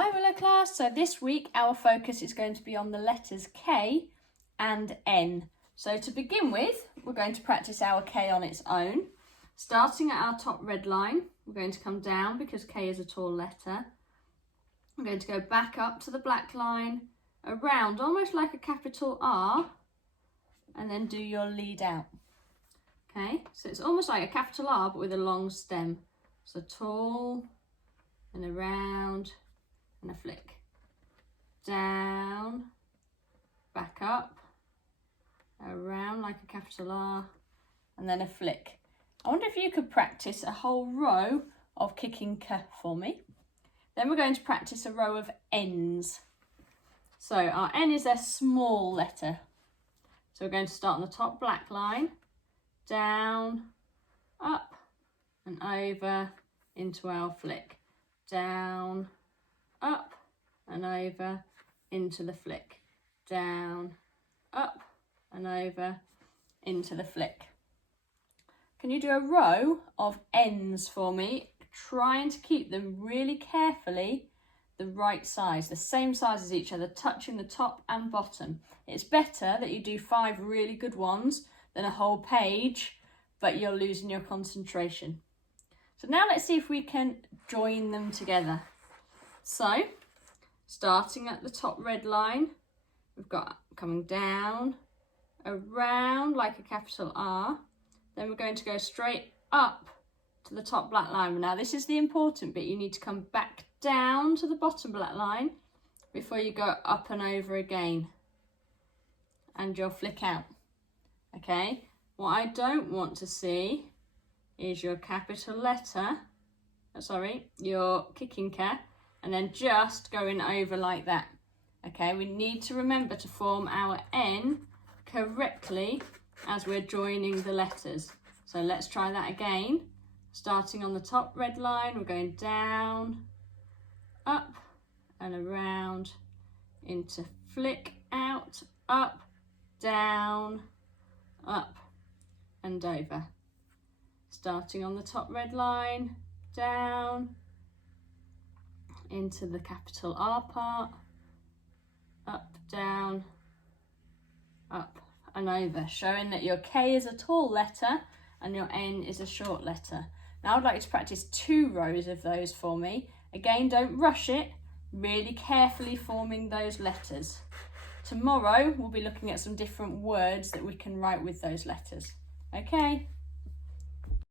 Hi Willow class, so this week our focus is going to be on the letters K and N. So to begin with, we're going to practice our K on its own. Starting at our top red line, we're going to come down because K is a tall letter. We're going to go back up to the black line, around almost like a capital R, and then do your lead out. Okay, so it's almost like a capital R but with a long stem. So tall and around and a flick. Down, back up, around like a capital R, and then a flick. I wonder if you could practice a whole row of kicking K for me. Then we're going to practice a row of N's. So our N is a small letter. So we're going to start on the top black line, down, up and over into our flick. Down, up and over into the flick. Down, up and over into the flick. Can you do a row of N's for me, trying to keep them really carefully the right size, the same size as each other, touching the top and bottom. It's better that you do 5 really good ones than a whole page, but you're losing your concentration. So now let's see if we can join them together. So, starting at the top red line, we've got coming down, around like a capital R, then we're going to go straight up to the top black line. Now this is the important bit, you need to come back down to the bottom black line before you go up and over again, and you'll flick out. Okay, what I don't want to see is your capital letter, your kicking K, and then just going over like that. Okay, we need to remember to form our N correctly as we're joining the letters. So let's try that again. Starting on the top red line, we're going down, up and around into flick out, up, down, up and over. Starting on the top red line, down into the capital R part, up, down, up and over, showing that your K is a tall letter and your N is a short letter. Now I'd like you to practice 2 rows of those for me. Again, don't rush it, really carefully forming those letters. Tomorrow we'll be looking at some different words that we can write with those letters. Okay.